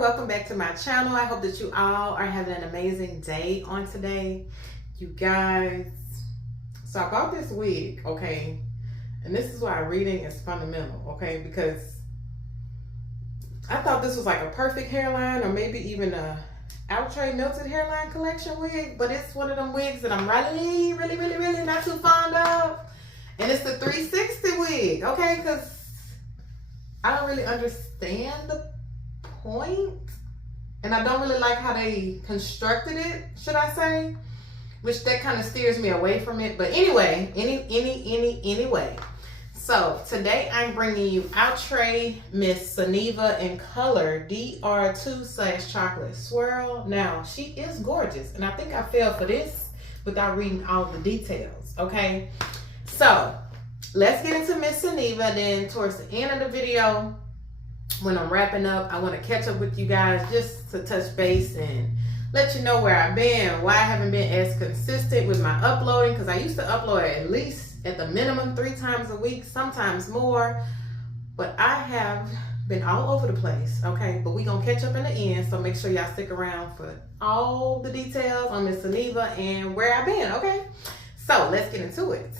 welcome back to my channel. I hope that you all are having an amazing day on today, you guys. So I bought this wig, okay, and this is why reading is fundamental, okay, because I thought this was like a perfect hairline, or maybe even a Outre melted hairline collection wig, but it's one of them wigs that I'm really not too fond of, and it's the 360 wig, okay, because I don't really understand the point, and I don't really like how they constructed it, should I say, which that kind of steers me away from it. But anyway, anyway, so today I'm bringing you Outre Miss SUNNIVA in color DR2/chocolate swirl. Now she is gorgeous, and I think I fell for this without reading all the details, okay? So let's get into Miss SUNNIVA. Then towards the end of the video, when I'm wrapping up, I want to catch up with you guys just to touch base and let you know where I've been, why I haven't been as consistent with my uploading, because I used to upload at least at the minimum 3 times a week, sometimes more, but I have been all over the place, okay? But we're going to catch up in the end, so make sure y'all stick around for all the details on Miss SUNNIVA and where I've been, okay? So let's get into it.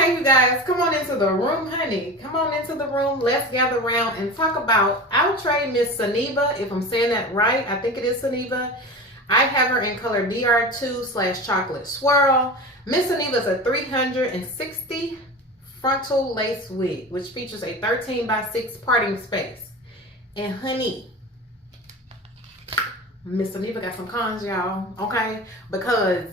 Okay, you guys, come on into the room, honey. Come on into the room. Let's gather around and talk about Outre Miss SUNNIVA. If I'm saying that right, I think it is SUNNIVA. I have her in color DR2/chocolate swirl. Miss SUNNIVA is a 360 frontal lace wig, which features a 13x6 parting space. And honey, Miss SUNNIVA got some cons, y'all. Okay, because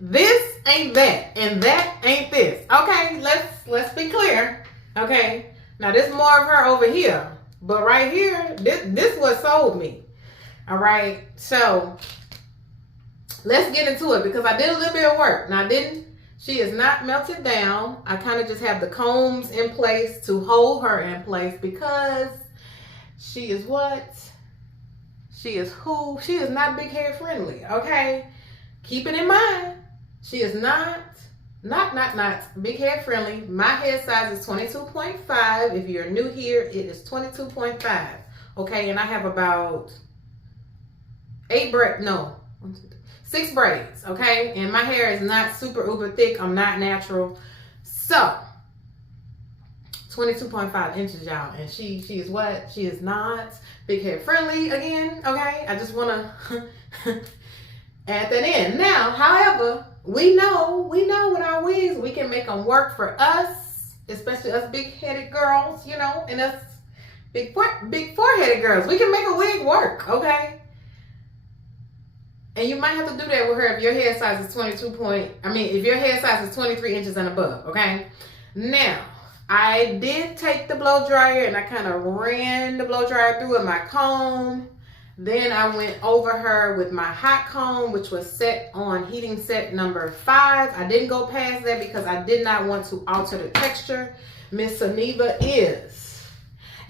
this ain't that, and that ain't this. Okay, let's be clear. Okay, now there's more of her over here, but right here, this what sold me. All right, so let's get into it because I did a little bit of work. Now she is not melted down. I kind of just have the combs in place to hold her in place because she is what? She is who? She is not big hair friendly. Okay. Keep it in mind, she is not big hair friendly. My head size is 22.5. If you're new here, it is 22.5. Okay, and I have about 6 braids. Okay, and my hair is not super uber thick. I'm not natural, so 22.5 inches, y'all. And she is what? She is not big hair friendly again. Okay, I just wanna add that in. Now, however, we know with our wigs, we can make them work for us, especially us big-headed girls, you know, and us big foreheaded girls. We can make a wig work, okay? And you might have to do that with her if your hair size is if your hair size is 23 inches and above, okay? Now, I did take the blow dryer and I kind of ran the blow dryer through with my comb. Then I went over her with my hot comb, which was set on heating set number 5. I didn't go past that because I did not want to alter the texture. Miss SUNNIVA is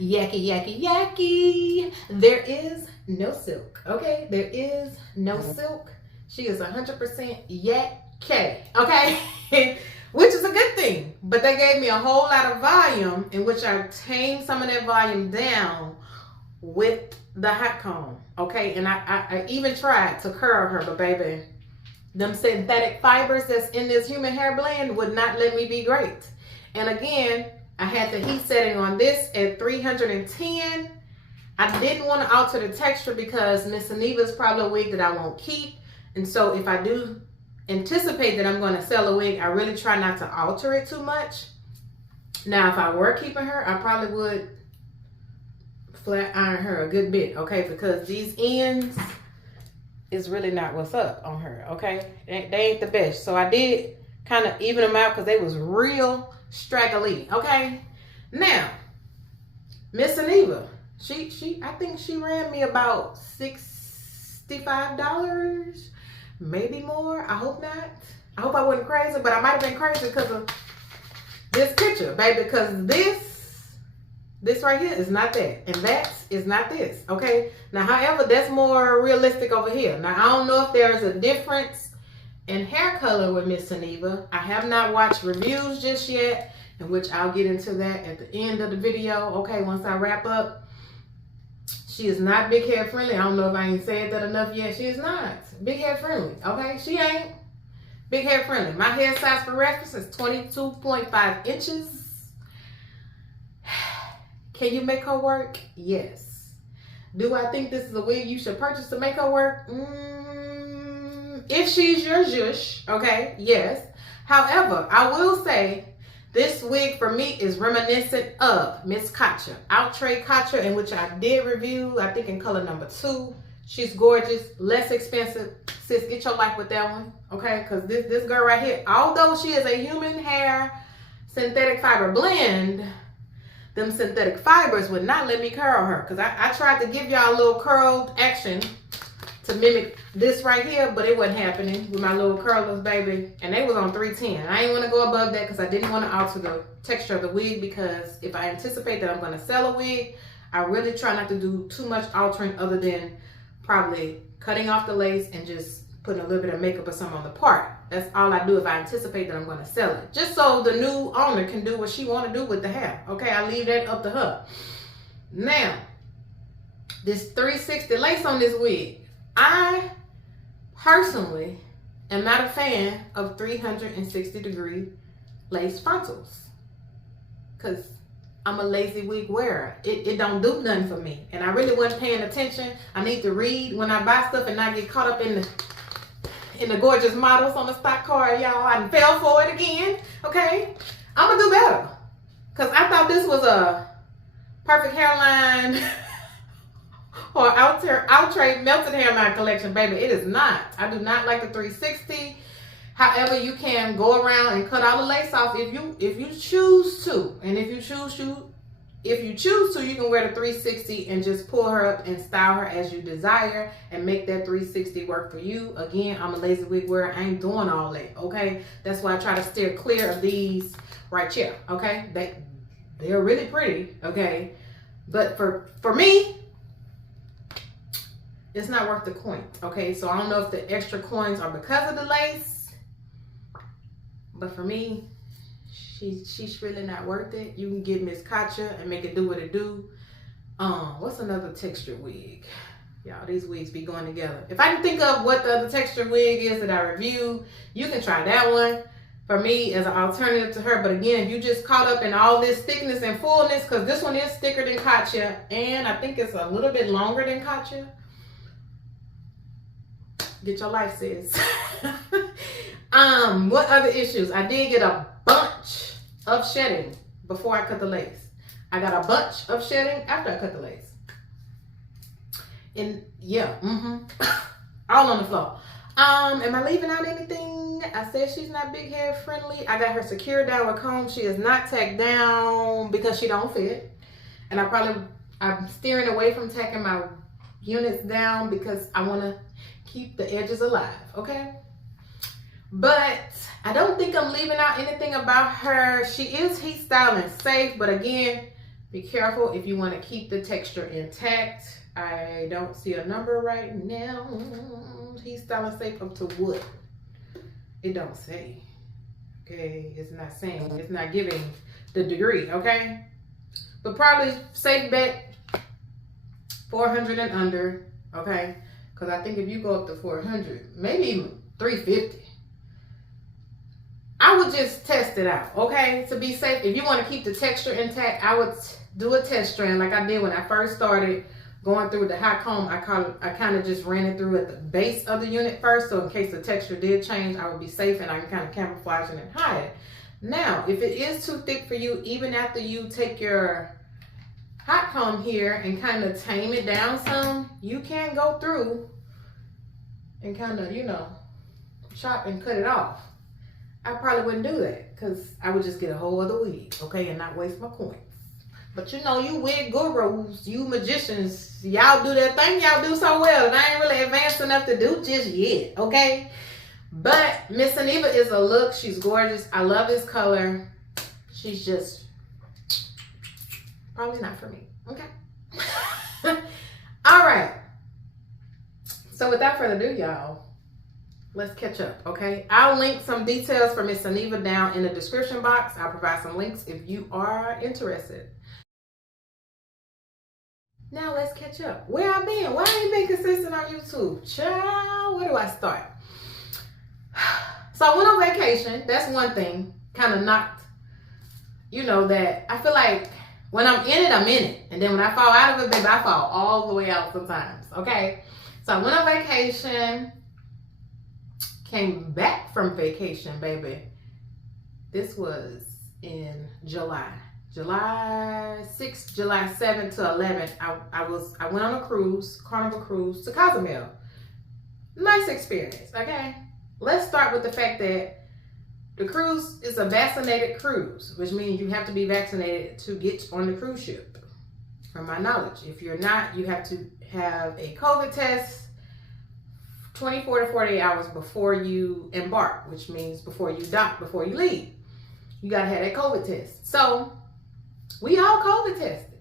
yucky. There is no silk, okay? There is no silk. She is 100% yucky, okay? Which is a good thing. But they gave me a whole lot of volume in which I tamed some of that volume down with the hot comb, okay? And I even tried to curl her, but baby, them synthetic fibers that's in this human hair blend would not let me be great. And again, I had the heat setting on this at 310. I didn't want to alter the texture because Miss SUNNIVA is probably a wig that I won't keep. And so if I do anticipate that I'm going to sell a wig, I really try not to alter it too much. Now, if I were keeping her, I probably would flat iron her a good bit, okay? Because these ends is really not what's up on her, okay? They ain't the best. So I did kind of even them out because they was real straggly, okay? Now, Miss SUNNIVA, I think she ran me about $65, maybe more. I hope not. I hope I wasn't crazy, but I might have been crazy because of this picture, baby, because this right here is not that, and that is not this, okay? Now, however, that's more realistic over here. Now, I don't know if there's a difference in hair color with Miss SUNNIVA. I have not watched reviews just yet, in which I'll get into that at the end of the video, okay, once I wrap up. She is not big hair friendly. I don't know if I ain't said that enough yet. She is not big hair friendly, okay? She ain't big hair friendly. My hair size for reference is 22.5 inches. Can you make her work? Yes. Do I think this is a wig you should purchase to make her work? If she's your zhush, okay, yes. However, I will say this wig for me is reminiscent of Miss Katja, Outre Katja, in which I did review, I think in color number 2. She's gorgeous, less expensive. Sis, get your life with that one, okay? Because this girl right here, although she is a human hair synthetic fiber blend, them synthetic fibers would not let me curl her. Because I tried to give y'all a little curled action to mimic this right here, but it wasn't happening with my little curlers, baby. And they was on 310. I didn't want to go above that because I didn't want to alter the texture of the wig, because if I anticipate that I'm going to sell a wig, I really try not to do too much altering other than probably cutting off the lace and just putting a little bit of makeup or something on the part. That's all I do if I anticipate that I'm going to sell it. Just so the new owner can do what she want to do with the hair. Okay, I leave that up to her. Now, this 360 lace on this wig, I personally am not a fan of 360-degree lace frontals. Because I'm a lazy wig wearer. It don't do nothing for me. And I really wasn't paying attention. I need to read when I buy stuff and not get caught up in the gorgeous models on the stock card, y'all. I fell for it again. Okay? I'm going to do better. Because I thought this was a perfect hairline or Outre melted hairline collection, baby. It is not. I do not like the 360. However, you can go around and cut all the lace off if you choose to. And if you choose to, you can wear the 360 and just pull her up and style her as you desire and make that 360 work for you. Again, I'm a lazy wig wearer. I ain't doing all that, okay? That's why I try to steer clear of these right here, okay? They're really pretty, okay? But for me, it's not worth the coins, okay? So I don't know if the extra coins are because of the lace, but for me, she's really not worth it. You can get Miss Katja and make it do what it do. What's another texture wig? Y'all, these wigs be going together. If I can think of what the other texture wig is that I review, you can try that one for me as an alternative to her. But again, if you just caught up in all this thickness and fullness, because this one is thicker than Katja, and I think it's a little bit longer than Katja. Get your life, sis. What other issues? I did get a bunch of shedding before I cut the lace. I got a bunch of shedding after I cut the lace. And yeah, all on the floor. Am I leaving out anything? I said she's not big hair friendly. I got her secured down with comb. She is not tacked down because she don't fit. And I'm steering away from tacking my units down because I want to keep the edges alive, okay? But I don't think I'm leaving out anything about her. She is heat styling safe, but again, be careful if you want to keep the texture intact. I don't see a number right now. Heat styling safe up to what? It don't say. Okay, it's not saying. It's not giving the degree, okay? But probably safe bet 400 and under, okay? Because I think if you go up to 400, maybe even 350, I would just test it out, okay? To be safe, if you want to keep the texture intact, I would do a test strand like I did when I first started going through the hot comb. I kind of just ran it through at the base of the unit first, so in case the texture did change, I would be safe and I can kind of camouflage it and hide it. Now, if it is too thick for you, even after you take your hot comb here and kind of tame it down some, you can go through and kind of, you know, chop and cut it off. I probably wouldn't do that because I would just get a whole other wig, okay, and not waste my coins. But you know, you wig gurus, you magicians, y'all do that thing y'all do so well, and I ain't really advanced enough to do just yet, okay? But Miss SUNNIVA is a look. She's gorgeous. I love this color. She's just probably not for me, okay? All right. So without further ado, y'all, let's catch up, okay? I'll link some details for Miss SUNNIVA down in the description box. I'll provide some links if you are interested. Now let's catch up. Where I been? Why I ain't been consistent on YouTube? Child, where do I start? So I went on vacation. That's one thing. Kind of knocked, you know, that I feel like when I'm in it, I'm in it. And then when I fall out of it, baby, I fall all the way out sometimes, okay? So I went on vacation. Came back from vacation, baby. This was in July 6th, July 7th to 11th. I went on a cruise, Carnival cruise to Cozumel. Nice experience, okay? Let's start with the fact that the cruise is a vaccinated cruise, which means you have to be vaccinated to get on the cruise ship, from my knowledge. If you're not, you have to have a COVID test 24 to 48 hours before you embark, which means before you dock, before you leave. You gotta have that COVID test. So we all COVID tested.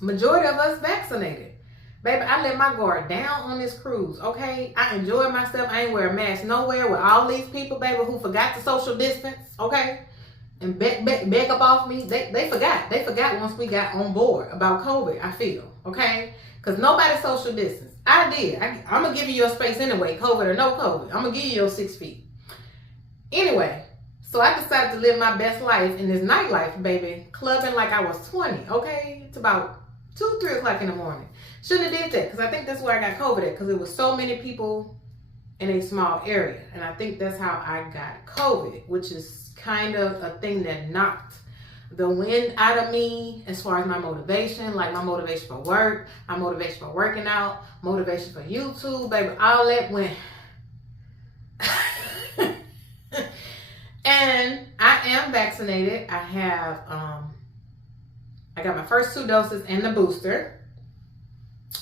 Majority of us vaccinated. Baby, I let my guard down on this cruise, okay? I enjoyed myself. I ain't wear a mask nowhere with all these people, baby, who forgot to social distance, okay? And back up off me. They forgot. They forgot once we got on board about COVID, I feel, okay? Because nobody social distance. I did. I'm going to give you your space anyway, COVID or no COVID. I'm going to give you your 6 feet. Anyway, so I decided to live my best life in this nightlife, baby. Clubbing like I was 20, okay? It's about 2, 3 o'clock in the morning. Shouldn't have did that, because I think that's where I got COVID at, because it was so many people in a small area. And I think that's how I got COVID, which is kind of a thing that knocked the wind out of me as far as my motivation, like my motivation for work, my motivation for working out, motivation for YouTube, baby, all that went. And I am vaccinated. I have, I got my first 2 doses and the booster,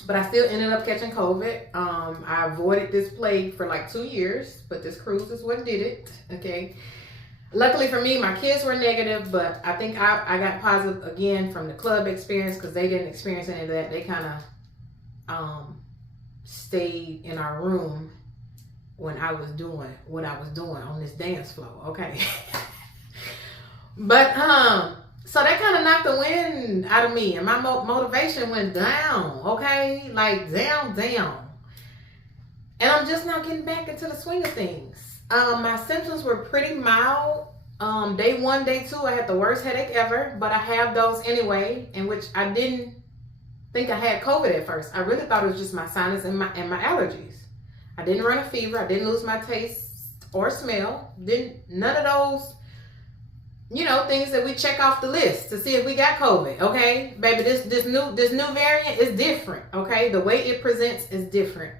but I still ended up catching COVID. I avoided this plague for like 2 years, but this cruise is what did it, okay? Luckily for me, my kids were negative, but I think I got positive again from the club experience, because they didn't experience any of that. They kind of stayed in our room when I was doing what I was doing on this dance floor, okay? But, so that kind of knocked the wind out of me, and my motivation went down, okay? Like, down. And I'm just now getting back into the swing of things. My symptoms were pretty mild. Day 1, day 2, I had the worst headache ever, but I have those anyway, in which I didn't think I had COVID at first. I really thought it was just my sinus and my allergies. I didn't run a fever. I didn't lose my taste or smell. None of those, you know, things that we check off the list to see if we got COVID. Okay, baby, this new variant is different. Okay, the way it presents is different,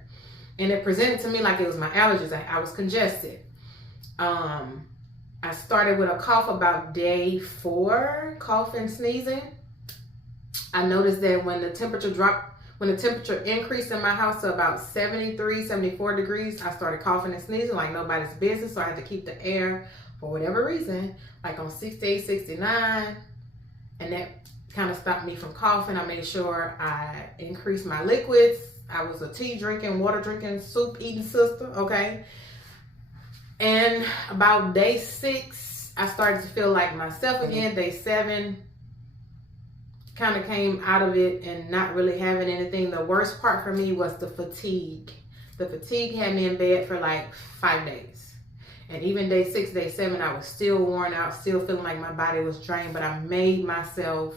and it presented to me like it was my allergies. I was congested. I started with a cough about day 4, cough and sneezing. I noticed that when the temperature dropped. When the temperature increased in my house to about 73, 74 degrees, I started coughing and sneezing like nobody's business. So I had to keep the air, for whatever reason, like on 68, 69. And that kind of stopped me from coughing. I made sure I increased my liquids. I was a tea drinking, water drinking, soup eating sister, okay? And about day 6, I started to feel like myself again. Day 7, kind of came out of it and not really having anything. The worst part for me was the fatigue. The fatigue had me in bed for like 5 days. And even day 6, day 7, I was still worn out, still feeling like my body was drained. But I made myself,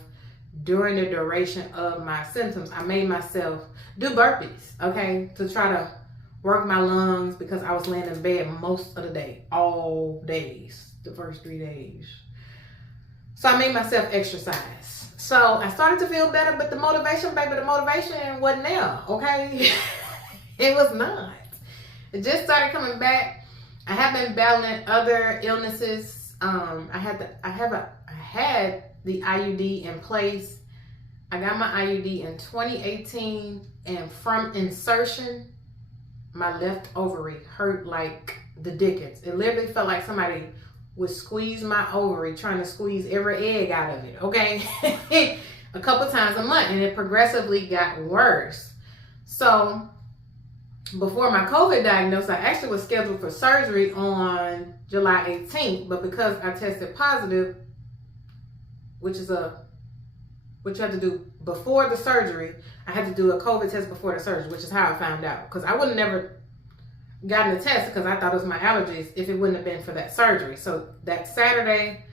during the duration of my symptoms, I made myself do burpees, okay? To try to work my lungs, because I was laying in bed most of the day, all days, the first 3 days. So I made myself exercise. So I started to feel better, but the motivation, baby, the motivation wasn't there, okay? It was not. It just started coming back. I have been battling other illnesses. I had the IUD in place. I got my IUD in 2018, and from insertion, my left ovary hurt like the dickens. It literally felt like somebody would squeeze my ovary, trying to squeeze every egg out of it, okay? A couple times a month, and it progressively got worse. So before my COVID diagnosis, I actually was scheduled for surgery on July 18th, but because I tested positive, which you have to do before the surgery, I had to do a COVID test before the surgery, which is how I found out. Because I would have never gotten the test, because I thought it was my allergies, if it wouldn't have been for that surgery. So that Saturday,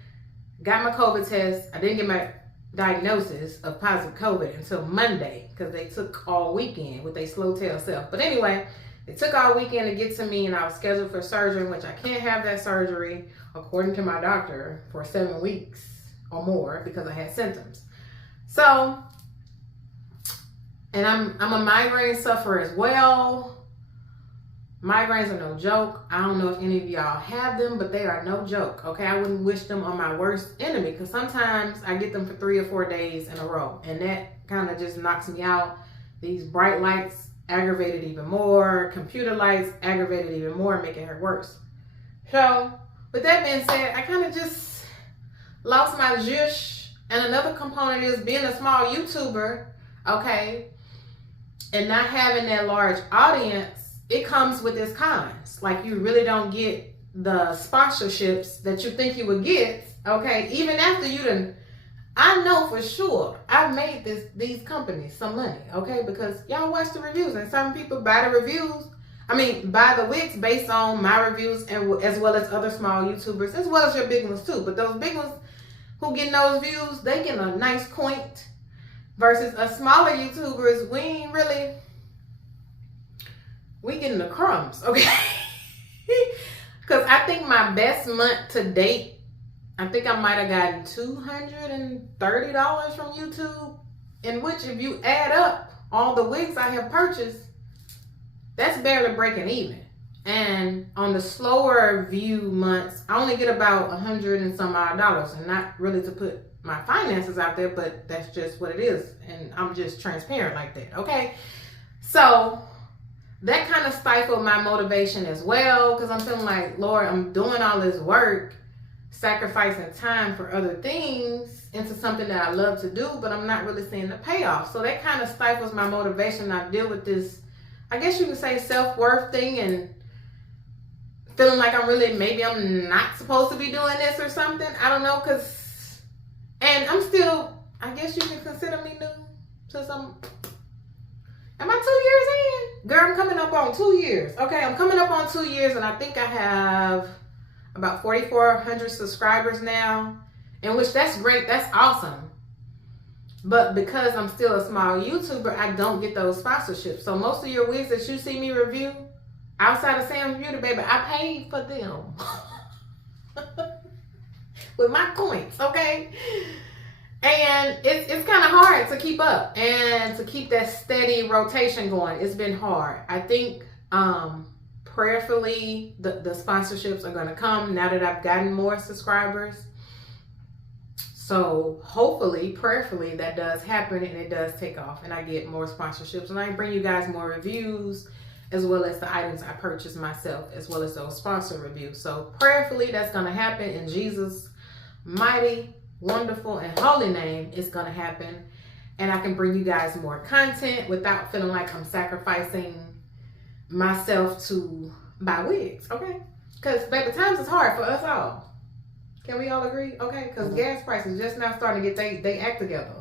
got my COVID test. I didn't get my diagnosis of positive COVID until Monday, because they took all weekend with their slow tail self. But anyway, it took all weekend to get to me, and I was scheduled for surgery, in which I can't have that surgery, according to my doctor, for 7 weeks or more, because I had symptoms. So, and I'm a migraine sufferer as well. Migraines are no joke. I don't know if any of y'all have them, but they are no joke, okay? I wouldn't wish them on my worst enemy, because sometimes I get them for 3 or 4 days in a row, and that kind of just knocks me out. These bright lights aggravate it even more. Computer lights aggravate it even more, make it hurt worse. So, with that being said, I kind of just lost my zhuzh. And another component is being a small YouTuber, okay, and not having that large audience. It comes with its cons. Like, you really don't get the sponsorships that you think you would get, okay? Even after you done, I know for sure I made these companies some money, okay? Because y'all watch the reviews, and some people buy the reviews. I mean, buy the wigs based on my reviews, and as well as other small YouTubers, as well as your big ones too. But those big ones who getting those views, they getting a nice point. Versus us smaller YouTubers, we ain't really, we getting the crumbs, okay? Because I think my best month to date, I think I might have gotten $230 from YouTube. In which, if you add up all the wigs I have purchased, that's barely breaking even. And on the slower view months, I only get about $100 and some odd dollars. And not really to put my finances out there, but that's just what it is. And I'm just transparent like that, okay? So that kind of stifled my motivation as well, because I'm feeling like, Lord, I'm doing all this work, sacrificing time for other things into something that I love to do, but I'm not really seeing the payoff. So that kind of stifles my motivation. I deal with this, I guess you could say, self-worth thing, and feeling like maybe I'm not supposed to be doing this or something. I don't know, and I'm still, I guess you can consider me new to some. Am I 2 years in? Girl, I'm coming up on 2 years. Okay, I'm coming up on 2 years, and I think I have about 4,400 subscribers now, in which that's great. That's awesome. But because I'm still a small YouTuber, I don't get those sponsorships. So most of your wigs that you see me review, outside of Sam's Beauty, baby, I paid for them. With my coins, okay? And it's kind of hard to keep up and to keep that steady rotation going. It's been hard. I think prayerfully the sponsorships are going to come now that I've gotten more subscribers. So hopefully, prayerfully, that does happen and it does take off and I get more sponsorships and I bring you guys more reviews, as well as the items I purchased myself, as well as those sponsor reviews. So prayerfully, that's going to happen in Jesus' mighty, wonderful, and holy name. It's going to happen. And I can bring you guys more content without feeling like I'm sacrificing myself to buy wigs, okay? Because, baby, times is hard for us all. Can we all agree? Okay? Because gas prices just now starting to get they act together.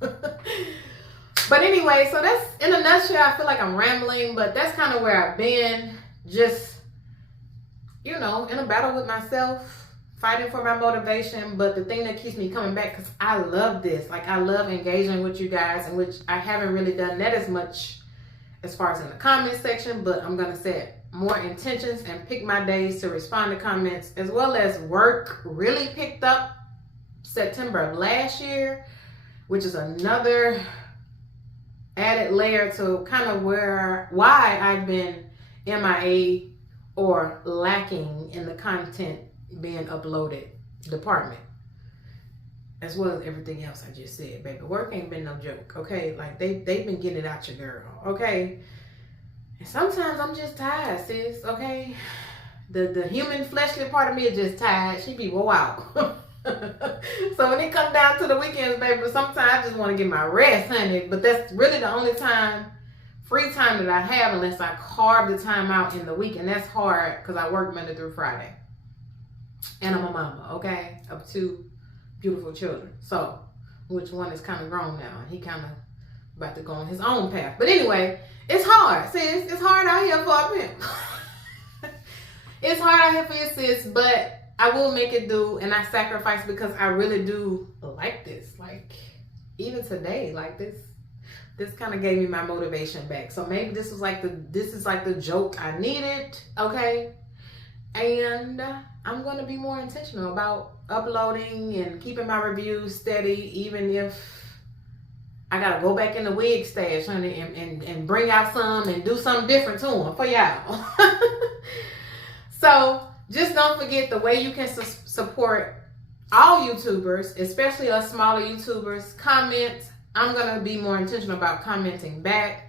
But anyway, so that's, in a nutshell, I feel like I'm rambling, but that's kind of where I've been. Just, you know, in a battle with myself, fighting for my motivation. But the thing that keeps me coming back, because I love this. Like, I love engaging with you guys, in which I haven't really done that as much as far as in the comment section, but I'm going to set more intentions and pick my days to respond to comments, as well as work really picked up September of last year, which is another added layer to kind of why I've been MIA or lacking in the content being uploaded department, as well as everything else I just said, baby. Work ain't been no joke, okay? Like they've been getting it out your girl, okay? And sometimes I'm just tired, sis, okay? The human fleshly part of me is just tired. She be wore out. So when it comes down to the weekends, baby, sometimes I just want to get my rest, honey. But that's really the only free time that I have, unless I carve the time out in the week. And that's hard because I work Monday through Friday. And I'm a mama, okay? Of 2 beautiful children. So, which one is kind of grown now. He kind of about to go on his own path. But anyway, it's hard, sis. It's hard out here for a pimp. It's hard out here for your sis, but I will make it do, and I sacrifice because I really do like this. Like, even today, like this kind of gave me my motivation back. So maybe this is like the joke I needed, okay? And I'm going to be more intentional about uploading and keeping my reviews steady, even if I got to go back in the wig stash, honey, and bring out some and do something different to them for y'all. So just don't forget the way you can support all YouTubers, especially us smaller YouTubers. Comment. I'm going to be more intentional about commenting back.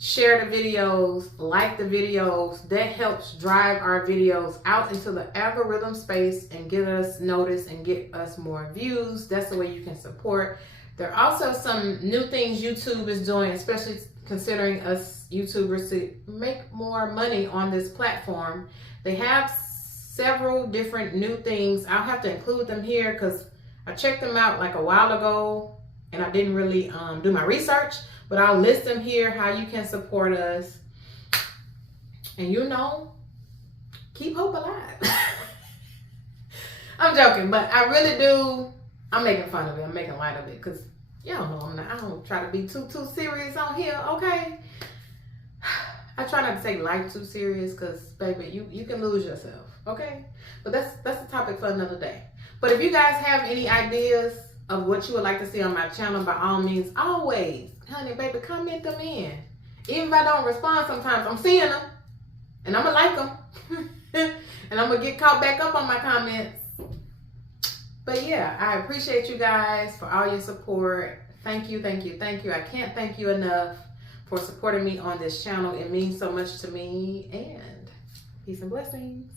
Share the videos, like the videos. That helps drive our videos out into the algorithm space and get us noticed and get us more views. That's the way you can support. There are also some new things YouTube is doing, especially considering us YouTubers to make more money on this platform. They have several different new things. I'll have to include them here because I checked them out like a while ago, and I didn't really do my research, but I'll list them here, how you can support us. And you know, keep hope alive. I'm joking, but I really do. I'm making fun of it. I'm making light of it because y'all know I don't try to be too serious on here, okay? I try not to take life too serious because, baby, you can lose yourself, okay? But that's the topic for another day. But if you guys have any ideas of what you would like to see on my channel, by all means, always, honey, baby, comment them in. Even if I don't respond sometimes, I'm seeing them. And I'm going to like them. And I'm going to get caught back up on my comments. But yeah, I appreciate you guys for all your support. Thank you, thank you, thank you. I can't thank you enough for supporting me on this channel. It means so much to me. And peace and blessings.